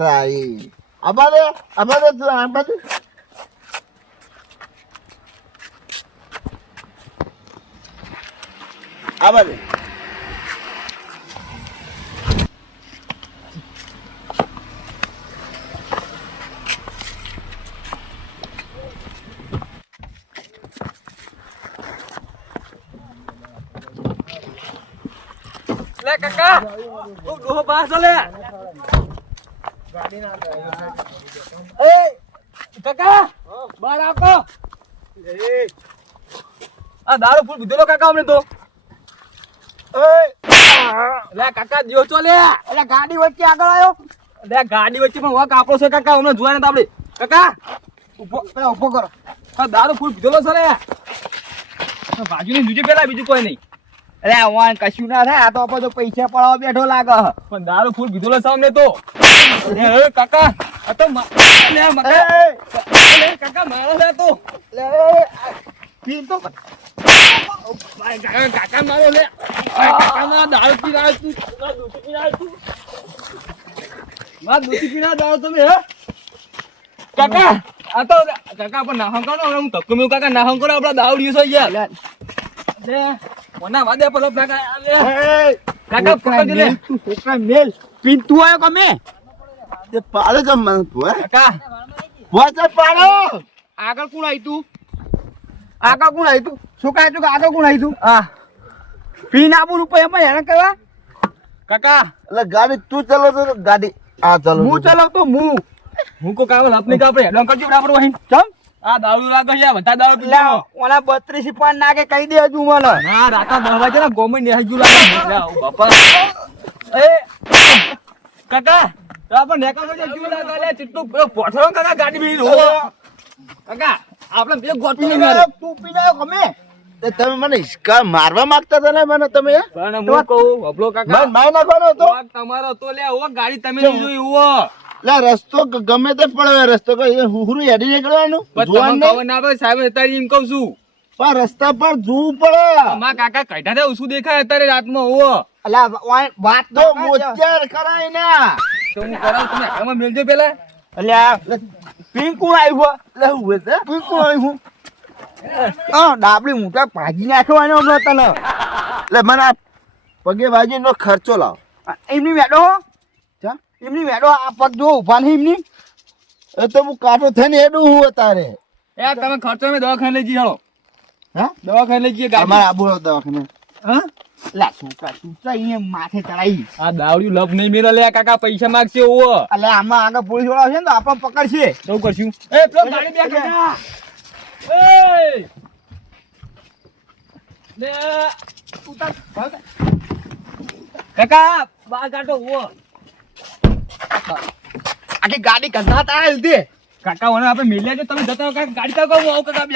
આખરાઈ અમારે તો આ બધું આ બધું લે કાકા તું ડોહો પાસ લે એ કાકા બહાર આવકો આ દારૂ ફૂલ પીધેલો કાકા અમને તો લે કાકા દિયો ચો લે એટલે ગાડી વચ્ચે આગળ આવ્યો લે ગાડી વચ્ચે પણ વાક આપણો છે કાકા અમને જોયા ને આપણે કાકા પેલા ઉભો કરો. આ દારૂ ફૂલ પીધેલો છે લે બાજુ ની જુજે પેલા બીજું કોઈ નહીં એટલે વાન કશું ના થાય આ તો બધો પૈસા પડાવવા બેઠો લાગે પણ દારૂ ફૂલ પીધેલો છે અમને તો એ કાકા આ તો લે મકા લે કાકા મારો લે તો પીન તો કાકા મારો લે કાકા મારો દારૂ પી રહ્યા તું દૂધી પી રહ્યા તું દૂધી પી રહ્યા દારૂ તમે હે કાકા આ તો કાકા પણ નાહં કરો હું ધક્કો મેં કાકા નાહં કરો આપડા દારૂ દિવસો યાર લે ઓના વાદે પર કાકા લે કાકા પકડ લે તું છોકરા મેલ પીન તું આવ્યો કમે તે પાડે જમ મને તું હે કાકા વચ્ચે પાડો આગળ કોણ આવી તું છોકરા તું આગળ કોણ આવી તું આ પીન આપું રૂપિયા એમાં હેરાન કરવા કાકા એટલે ગાડી તું ચલો તો ગાડી આ ચલો હું ચલાવતો હું કો કાવલ આપને કા આપણે હેડો કરજો આપણે વહીન ચમ આ દારૂ લાગે છે બધા દારૂ પી લે ઓના 32 પાન નાખે કહી દે હજુ મને ના રાતા 10 વાગે ના ગોમે ને હજુ લાગે લે બાપા એ કાકા તો આપણ નેકા કરજો જુ લાગે લે ચિત્તો પોઠો કાકા ગાડી બી હો કાકા આપણે બે ગોટું નહીં મારે તું પીન આવ્યો કમે તે તમે મને હિસકા મારવા માંગતા હતા ને મને તમે પણ હું કહું અબલો કાકા માર નાખવાનો હતો વાગ તમારો તો લે ઓ ગાડી તમે નહીં જોઈ હો લે રસ્તો ગમે તે પડે રસ્તો કઈ હુહરું હેડી નીકળવાનું પણ જોવાનું તમે નહીં. કહો ના ભાઈ સાહેબ અત્યારે એમ કહું છું પણ રસ્તા પર જોવું પડે અમારા કાકા કઈઠા થાય શું દેખાય અત્યારે રાતમાં હો અલા વાત તો મોચાર કરાય ના તો હું કરાવ તમે આમાં મેલજો પેલા અલ્યા પીન કોણ આવ્યું લે હું છે તું કોણ આવ્યું હા ડાબડી મોટા ભાજી નાખવાનો હમણાં તને લે મને આ પગે વાજીનો ખર્ચો લાવ એમની મેડો હો ચા એમની મેડો આ પગ જો ઉભા નહીં એમની એ તો હું કાંટો થઈને હેડું હું તારે એ તમે ખર્ચો મેં દવાખાને લઈ જઈએ હળો હા દવાખાને લઈ જઈએ ગાડી અમારા આબુ દવાખાને હા લા છોકરા તું તો અહીંયા માથે ચડાઈ આ દાવડી લપ નહીં મેળે લે કાકા પૈસા માંગશે ઓ એટલે આમાં આગળ પોલીસ વાળા છે ને તો આપણને પકડશે શું કરશું એ પેલો ગાડી બે કાકા એ લે ઉતાર કાકા બા કાઢો ઓ આખી ગાડી કંધા તારા લીધે કાકા ઓને આપણે મેલ્યા છે તમે જતા કાકા ગાડી કાકા હું આવું કાકા બે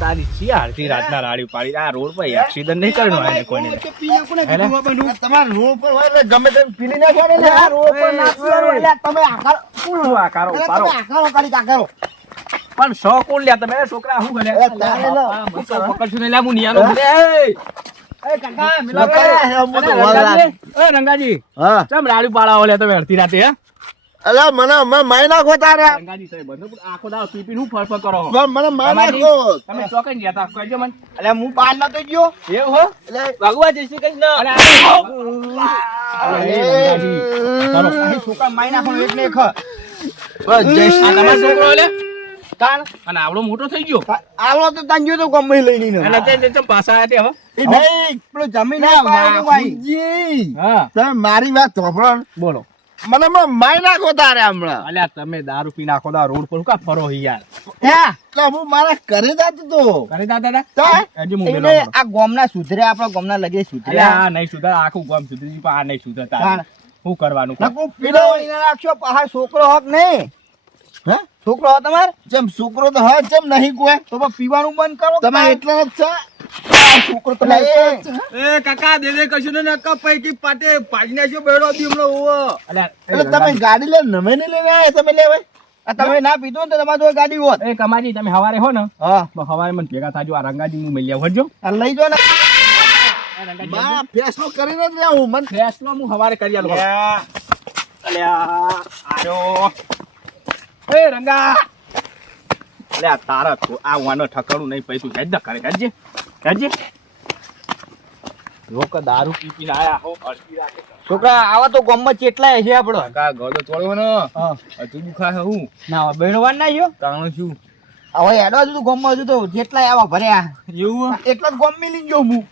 તારી છી આરતી રાતના રાડી પાડી આ રોડ પર એક્સિડન્ટ નહીં કરવાનો આને કોઈને તમારા રોડ પર હોય એટલે ગમે તેમ પીલી નાખવાનો ને આ રોડ પર નાખવાનો એટલે તમે આકારો કોણ શું આકારો એટલે પારો તમે આકારો કરી આકારો પણ સો કોણ લ્યા તમે છોકરા શું કરે એ તારે લો. પકડશું નહીં લ્યા હું નિયાનો એ કાકા મિલા રંગાજી હા ચમ રાડી પાડાવો લે તમે અડધી રાતે હે અલા મને મારી નાખો તારે રંગાજી સાહેબ બધું આખો દાવ પીપી નું ફરફર કરો હો. મને મારી નાખો તમે ચોકન ગયા તા કહેજો મને એટલે હું બહાર નતો ગયો એવું હો એટલે ભગવા જય શ્રી કૃષ્ણ અને અહીં છોકરા મારી નાખવાનો એટલે એક બસ જય શ્રી તમારો છોકરો લે તાણ અને આવડો મોટો થઈ ગયો આલો તો તાન ગયો તો ગમે લઈને અને તે ચમ પાછા આયા તે હવે એ નહીં પેલો જમીન ના પાડ્યો ભાઈ બાપુજી, હા તમે મારી વાત સાંભળો બોલો મને મારી નાખો તારે હમણાં અલ્યા તમે દારૂ પી નાખો દા રોડ પર કા ફરો હી યાર હા એટલે હું મારા ઘરે જતો તો કરે દાદા તો હજી હું એને મેલો આ ગોમના સુધરે આપણા ગોમના લગે સુધરે અલ્યા આ નહીં સુધર આખું ગામ સુધરી પણ આ નહીં સુધરતા હા. શું કરવાનું કહો? નકુ પીલો એને રાખશો પહાડ છોકરો હોક નહીં હે છોકરો હો તમાર જેમ છોકરો તો હા જેમ નહીં કોઈ તો પણ પીવાનું બંધ કરો તમે એટલા જ છે આ છોકરો તમે એ કાકા દે દે કશું ને નકા પૈકી પાટે પાજના છો બેડો દી હમણો ઓવો અલ્યા એટલે તમે ગાડી લઈને નમે નહીં લઈને આવ્યા તમે લેવાય આ તમે ના પીધો ને તો તમારી જોડે ગાડી હોત એ કમાજી તમે હવારે હો ને હા તો હવારે મને ભેગા થાજો આ રંગાજી હું મળ્યા વળજો આ લઈ જો ને માં ફેસલો કરીને જ લેવું મને ફેસલો હું હવારે કરી આલો અલ્યા આયો એ રંગા અલ્યા તારા તો આ વાનો ઠકાણું નહીં પૈસું હેડ ન કરે હેડજે લોકો દારૂ પી પીને આયા હો અડધી રાતે છોકરા આવા તો ગામમાં ચેટલાય છે આપણો કાકા ગળો તોડ્યો ને હા હજુ દુખા છે હું ના બેણવાન ના ગયો તાણું છું હવે હેડવા તું ગામમાં હજુ તો જેટલાય આવા ભર્યા એવું એટલા જ ગામ મિલી ગયો હું